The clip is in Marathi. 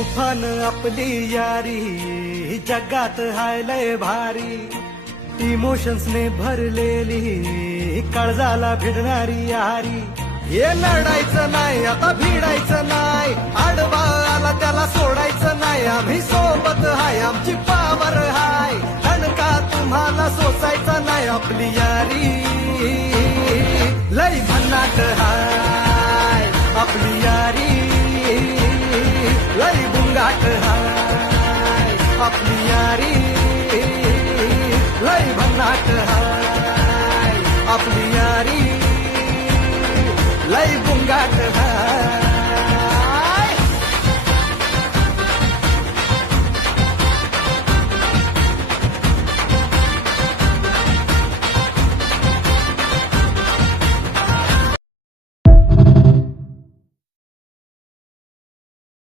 तुफान आपली यारी जगात हाय लय भारी, इमोशन्स ने भरलेली काळजाला भिडणारी यारी. हे लढायचं नाही आता भिडायचं नाही, आडवा आला त्याला सोडायचं नाही. आम्ही सोबत हाय आमची पावर हाय, दणका तुम्हाला सोसायचा नाही. आपली यारी लय भन्नाट हाय.